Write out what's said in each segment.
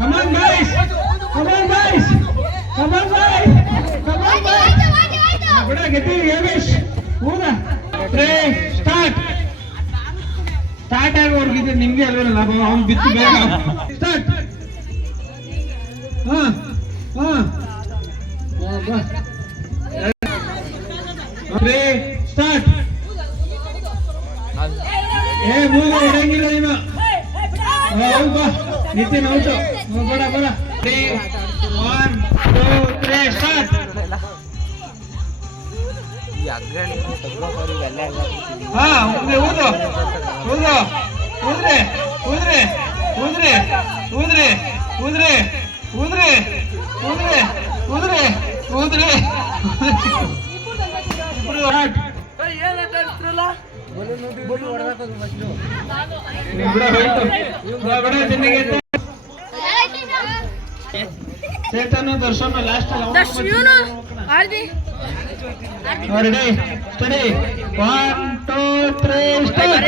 Come on, guys. Come on, guys. Come on, guys. Come on, guys. Good, get it, Yavish. Hoda. Play. Start. Start ಆಗೋರ್ಗಿದೆ ನಿಮ್ಗೆ ಅಲ್ವಲ್ಲ ಲಾಭ ಅವ್ನು ಬಿತ್ತು ಬೇಗ start start ಮೂಗು ಹೊಡಂಗಿಲ್ಲ ನೀನು ಬಾ ನಿತಿನ್ ಔಟು ಬಡ ಬಡ 3 1 2 3 ಸ್ಟಾರ್ಟ್ ಊದ್ರೆ ಊದು ಊದು ಊದ್ರೆ ಊದ್ರೆ ಊದ್ರೆ ಊದ್ರೆ ಊದ್ರೆ ಊದ್ರೆ ಊದ್ರೆ ಊದ್ರೆ ಊದ್ರೆ Chetana Darshana last ready steady 1 2 3 start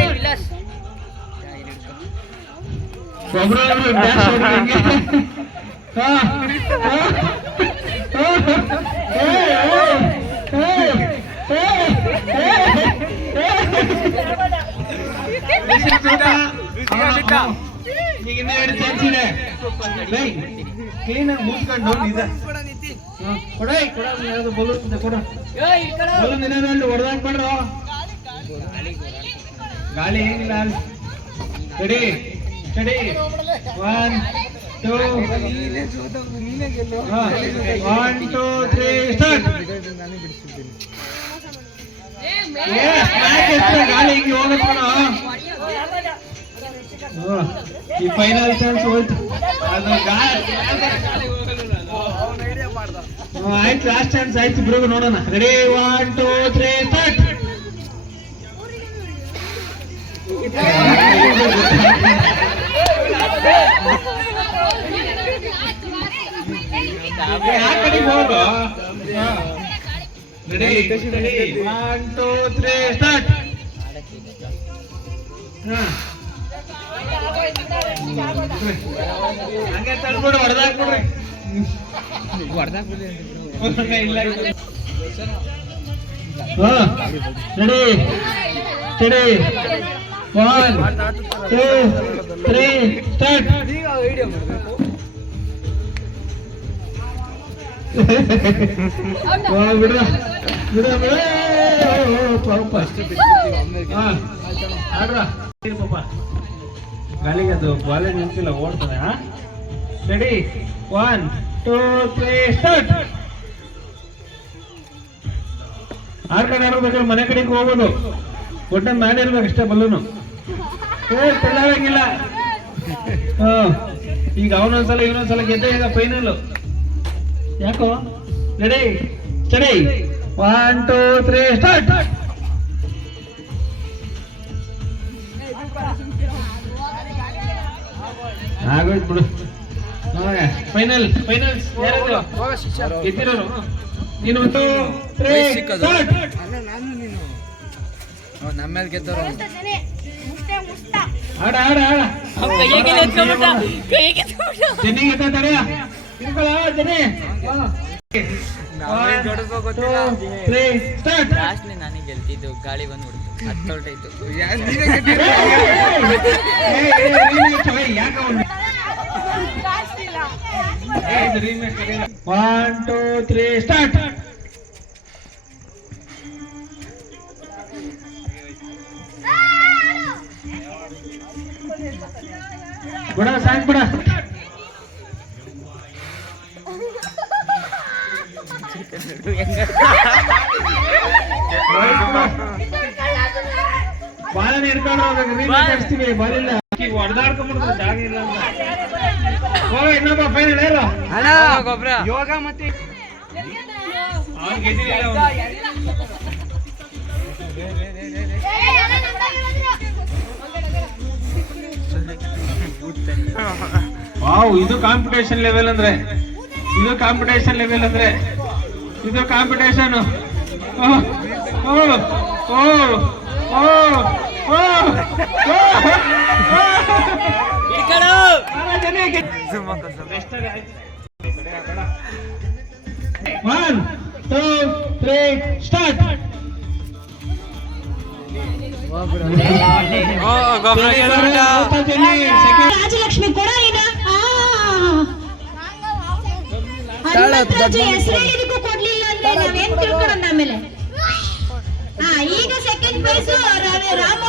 ಒಬ್ರೊಬ್ರು ಡ್ಯಾಶ್ ಹೊಡೆದಂಗೆ ಈಗ ಇನ್ನೂ 2 ಚಾನ್ಸ್ ಇದೆ ಕ್ಲೀನ್ ಆಗಿ ಮೂಸ್ಕೊಂಡು ಇದೆ ಕೊಡೈ ಕೊಡ ಬಲೂನ್ ಕೊಡ ಬಲೂನ್ ಏನಾದ್ರು ಹೊಡೆದಾಕ್ಬೇಡ್ರ ಗಾಳಿ ಏನಿಲ್ಲ ಸ್ಟಡಿ ಸ್ಟಡಿ 1 2 1 2 3 ಸ್ಟಾರ್ಟ್ ಗಾಳಿ ಹಿಂಗೆ ಹೋಗತ್ತ ಈ ಫೈನಲ್ ಚಾನ್ಸ್ ಹೋಯ್ತು ಅದು ಆಯ್ತು ಲಾಸ್ಟ್ ಚಾನ್ಸ್ ಆಯ್ತು ಇಬ್ರಿಗೂ ನೋಡೋಣ ರೆಡಿ 1 2 3 ಸ್ಟಾರ್ಟ್ ಆ ಕಡೆ ಹೋಗು ರೆಡಿ 1 2 3 ಸ್ಟಾರ್ಟ್ ಹಂಗೆ ತಳ್ಬಿಡು ಹೊಡೆದಾಕ್ಬಿಡ್ರಿ ರೆಡಿ ಸ್ಟಡಿ 1 2 3 ಸ್ಟಾರ್ಟ್ ಬಿಡ್ರ ಬಿಡ್ರ ಆಡ್ರ ಪಾಪ ಗಾಳಿಗೆ ಅದು ಬಾಲೆ ನಿಂತಿಲ್ಲ ಓಡ್ತದೆ ರೆಡಿ 1 2 3 ಸ್ಟಾರ್ಟ್ ಆರ್ ಕಡೆ ಬೇಕಾದ್ರೆ ಮನೆ ಕಡೆಗೆ ಹೋಗೋದು ಒಟ್ಟ ಮೇಲೆ ಇರ್ಬೇಕು ಅಷ್ಟೇ ಬಲ್ಲೂನು ತೆಳ್ಳಾಗಿಲ್ಲ ಈಗ ಅವನೊಂದ್ಸಲ ಇವನೊಂದ್ಸಲ ಗೆದ್ದೆ ಈಗ ಫೈನಲ್ ಯಾಕೋ ರೆಡಿ ಸ್ಟಡಿ 1 2 3 ಸ್ಟಾರ್ಟ್ ಆಗೋಯ್ತು ಬಿಡು ಫೈನಲ್ ಫೈನಲ್ಸ್ ಯಾರಾದ್ರು ಗೆದ್ದಿರೋರು ನೀನು 1 2 3 ಸ್ಟಾರ್ಟ್ ನಮ್ಮ ಮೇಲೆ ಗೆದ್ದವರು ಆಡ ಆಡ ಆಡ ಜನಿ ಗೆದ್ದ ತಡೆಯ ತಿರ್ಕೊಳ್ಳ ಜನಿ ನನಗೆ ಗೆಲ್ತಿದ್ದು ಗಾಳಿ ಬಂದ್ಬಿಡ್ತು ಹತ್ತೊಳ್ಟಾಯ್ತು 1 2 3 ಸ್ಟಾರ್ಟ್ ಬಿಡ ಸಾಕ್ ಬಿಡ ಬಾಲನ ಹಿಡ್ಕೊಂಡು ಹೋಗ್ತೀವಿ ಬಾಲಿಲ್ಲ ಹೊಡೆದಾಡ್ಕೊಂಡ್ಬಿಡ್ತು ಜಾಗ ಇಲ್ಲ ಅಂತ ಹೋಗ ಇನ್ನೊಬ್ಬ ಫೈನಲ್ ಹೇಳು ಗೊಬ್ಬರ ಯೋಗ ಮತ್ತೆ ಅವ್ನು ಗೆದ್ದಿಲ್ಲ ವಾವ್ ಇದು ಕಾಂಪಿಟೇಷನ್ ಲೆವೆಲ್ ಅಂದ್ರೆ ಇದು ಕಾಂಪಿಟೇಷನ್ ಲೆವೆಲ್ ಅಂದ್ರೆ ಇದು ಕಾಂಪಿಟೇಷನ್ ಜನ 1 2 3 ಸ್ಟಾರ್ಟ್. ರಾಜಲಕ್ಷ್ಮಿ ಕೊಡ ಈಗ ಹೆಸರು ಹೇಳಿದಕ್ಕೂ ಕೊಡ್ಲಿಲ್ಲ ಅಂದ್ರೆ ನಾವೇನ್ ತಿಳ್ಕೊಳ್ಳೋಣ ಆಮೇಲೆ. ಈಗ ಸೆಕೆಂಡ್ ಪ್ರೈಸ್ ರಾಮ